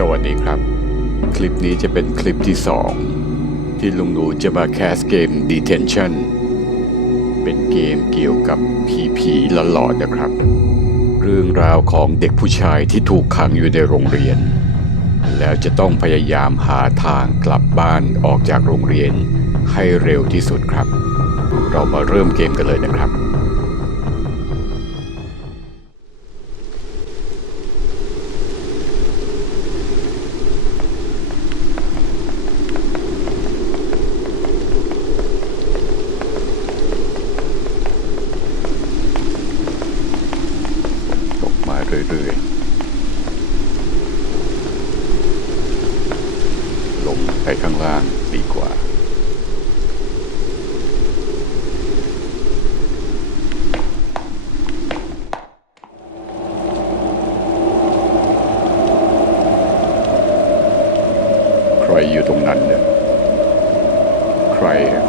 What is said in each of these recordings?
สวัสดีครับ คลิปนี้จะเป็นคลิปที่ 2 ที่ลุงหนูจะมาแคสเกม Detention เป็นเกมเกี่ยวกับผีผีหลอนๆนะครับ เรื่องราวของเด็กผู้ชายที่ถูกขังอยู่ในโรงเรียน แล้วจะต้องพยายามหาทางกลับบ้านออกจากโรงเรียนให้เร็วที่สุดครับ เรามาเริ่มเกมกันเลยนะครับ ตกมาเรื่อยๆ ลงไปข้างล่างดีกว่า ใครอยู่ตรงนั้นเนี่ย ใครอะ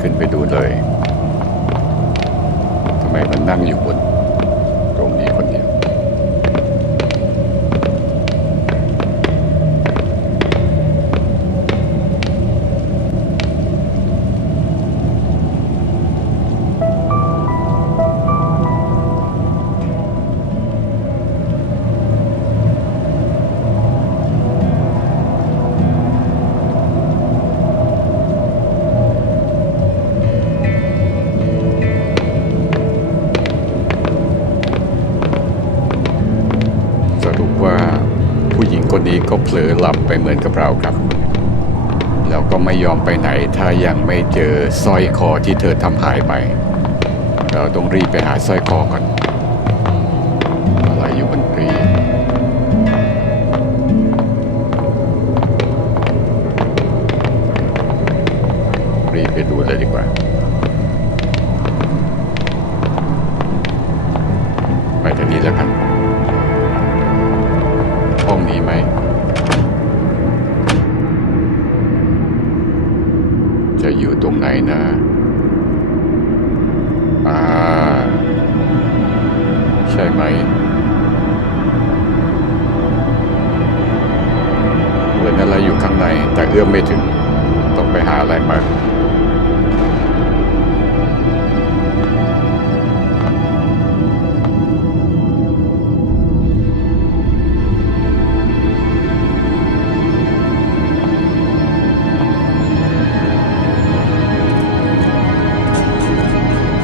ขึ้นไปดูเลย ทำ ไคนนี้ก็เผลอหลับไปเหมือนกับเราครับ แล้วก็ไม่ยอมไปไหนถ้ายังไม่เจอสร้อยคอที่เธอทำหายไป เราต้องรีบไปหาสร้อยคอก่อนอะไรอยู่บนตรีรีบไปดูเลยดีกว่า อื้อมไม่ถึง ต้องไปหาอะไรมา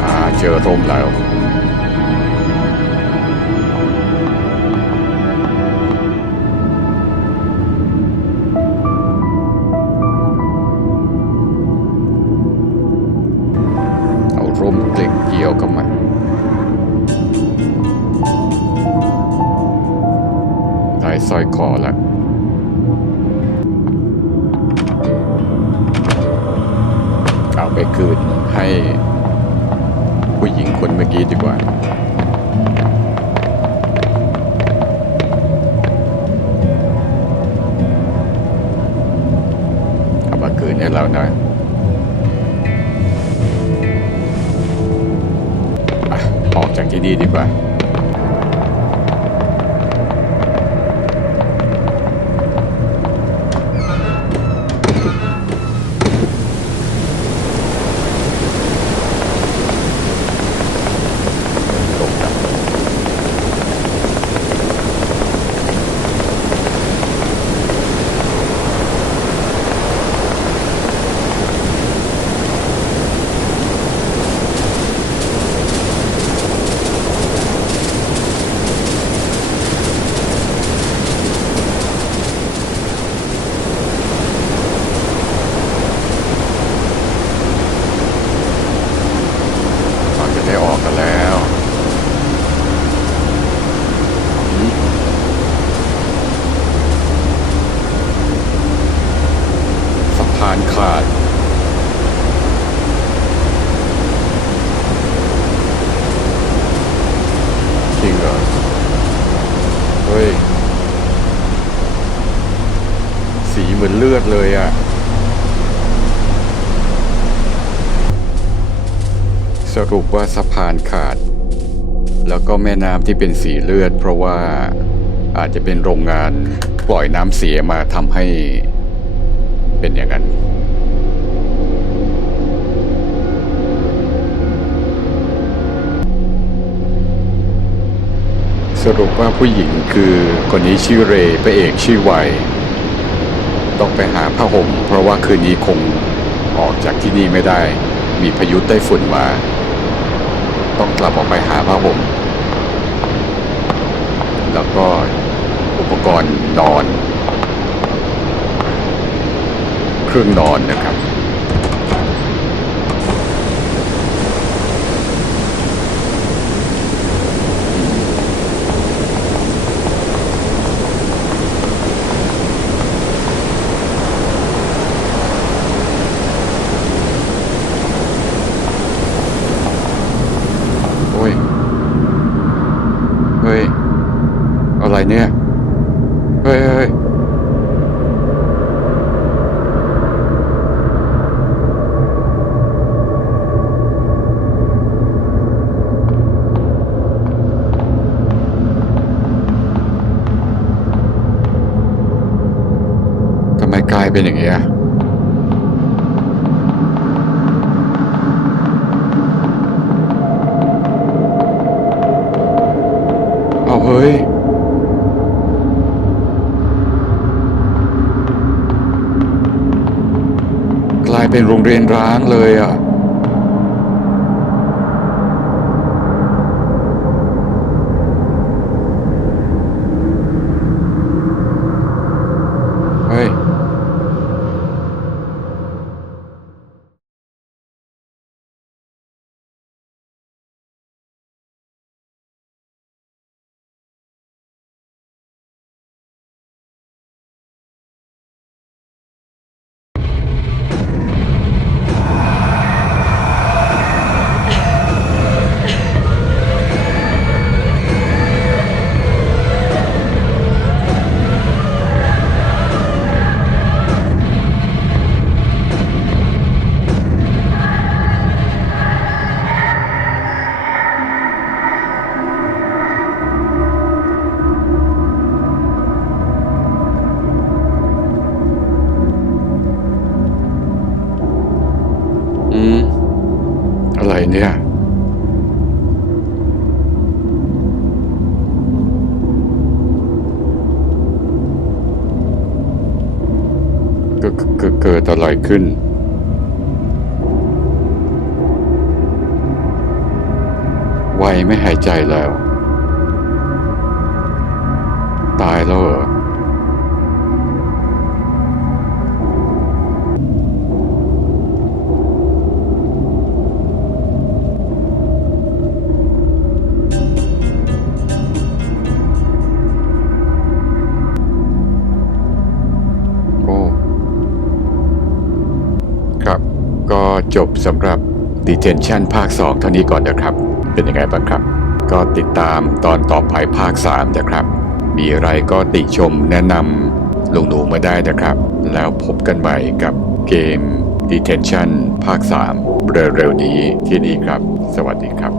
อ่าเจอร่มแล้ว อยคอแล้วเอาไปคืนให้ผู้หญิงคนเมื่อกี้ดีกว่า เอามาคืนให้เราหน่อยอะออกจากที่นี่ดีกว่า ตกครับ เลือดเลยอะสรุปว่าสะพานขาด แล้วก็แม่น้ำที่เป็นสีเลือด เพราะว่าอาจจะเป็นโรงงานปล่อยน้ำเสียมาทำให้เป็นอย่างนั้นสรุปว่าผู้หญิงคือคนนี้ชื่อเรย์พระเอกชื่อไวต้องไปหา ผ้าห่มเพราะว่าคืนนี้คงออกจากที่นี่ไม่ได้ มีพายุไต้ฝุ่นมา ต้องกลับออกไปหาผ้าห่ม แล้วก็อุปกรณ์นอน เครื่องนอนนะครับ โอ้ย เฮ้ย อะไรเนี่ย เฮ้ยเฮ้ยเฮ้ยทำไมกลาย เป็นอย่างเงี้ยเอาเฮ้ยกลายเป็นโรงเรียนร้างเลยอะ เกิดอะไรขึ้น ไวไม่หายใจแล้ว ตายแล้วเหรอ สำหรับ Detention ภาค 2 เท่านี้ก่อนนะครับ เป็นยังไงบ้างครับ ก็ติดตามตอนต่อไปภาค 3 นะครับ มีอะไรก็ติชมแนะนำลุงหนูมาได้นะครับ แล้วพบกันใหม่กับเกม Detention ภาค 3 เร็วๆนี้ที่นี่ครับ สวัสดีครับ